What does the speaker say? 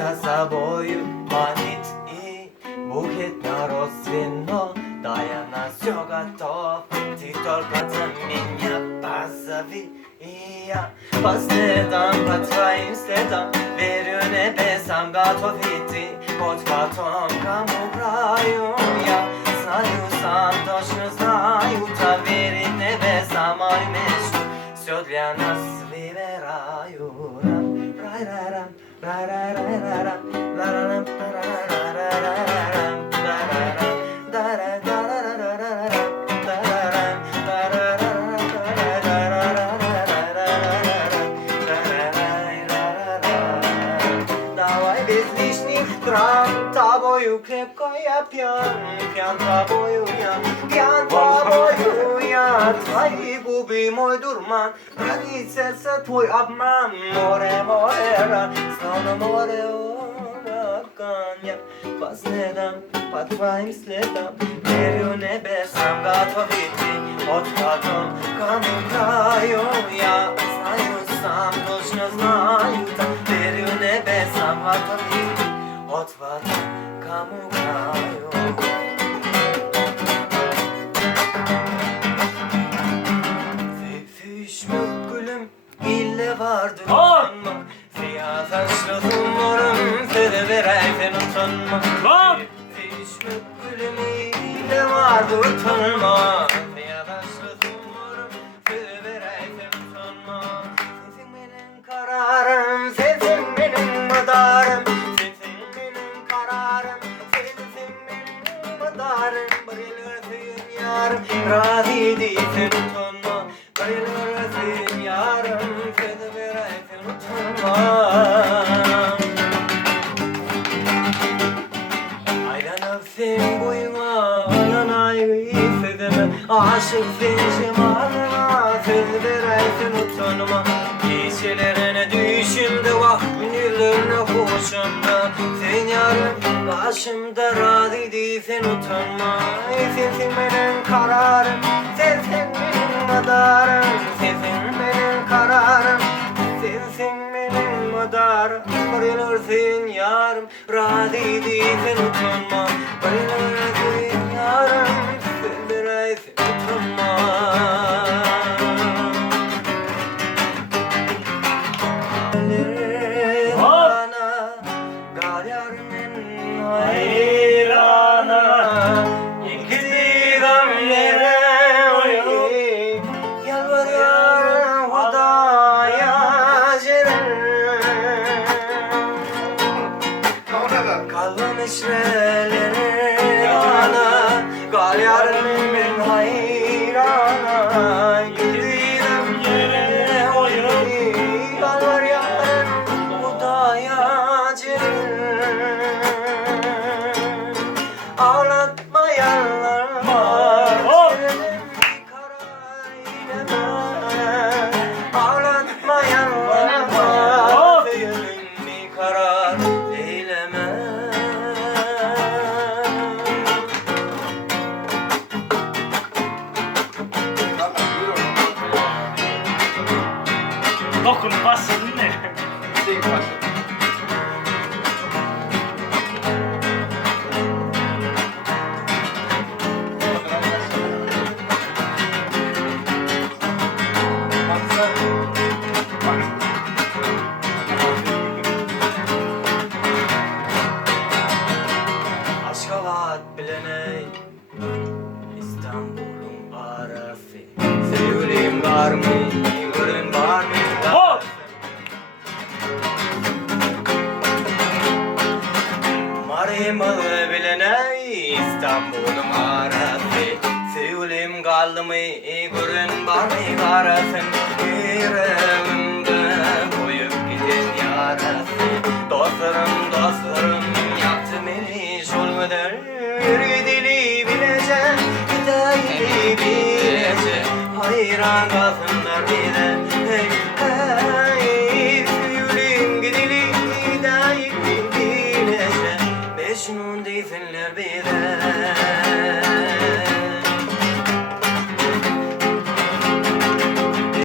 za boju manit i buket na rozvinno da ja na все готов. Ты только за меня позови, и я по следам, по твоим следам верю небесам, готов идти под потомкам краю. Я знаю, сам точно знаю, доверить небесам мою мечту, все для нас выбираю. Рай-рай-рам, рай-рай-рай-рай-рам, ла-ла-рам, ла-ла-рам, тобою крепко я пьян, пьян тобою я, пьян тобою я. Твои губы мой дурман, ранит сердце твой обман. Море, море, ран, словно море ураган. Я по следам, по твоим следам верю небесам, готов идти от потомкам краю. Я знаю, сам точно знаю, верю небесам, готов идти от потомкам краю. Füşmük gülüm ille vardır utanma. Fiyat aşkı umarım seni vereyken utanma. Füşmük gülüm ille vardır utanma. Fiyat aşkı umarım seni vereyken utanma. Sesin benim kararım, sesin benim madarım. Sesin benim kararım, sesin benim madarım. Bayılırsın yarım, razı değilsin utanma. Bayılırsın yarım, seni vereyken utanma. Aylanıp sen boyuna, aylanayı hissedeme. Aşık sen şemalına, seni vereyken utanma. Gecelerine düşümde, vah günlerine hoşumda. Sen yarım karşımda, razı değilsen utanma. Sensin benim kararım, sensin benim madarım. Sensin benim kararım, sensin benim madarım. Bayılırsın yarım, razı değilsen utanma. Bayılırsın yarım, sen vereysen utanma. Dokun basın ne? Aşka vaat bileney, İstanbul'un arası. Sevgilim var mı, gülün var mı? Hop! Marimalı bileney, İstanbul'un arası. Sevgilim kaldı mı, gülün var mı arasın?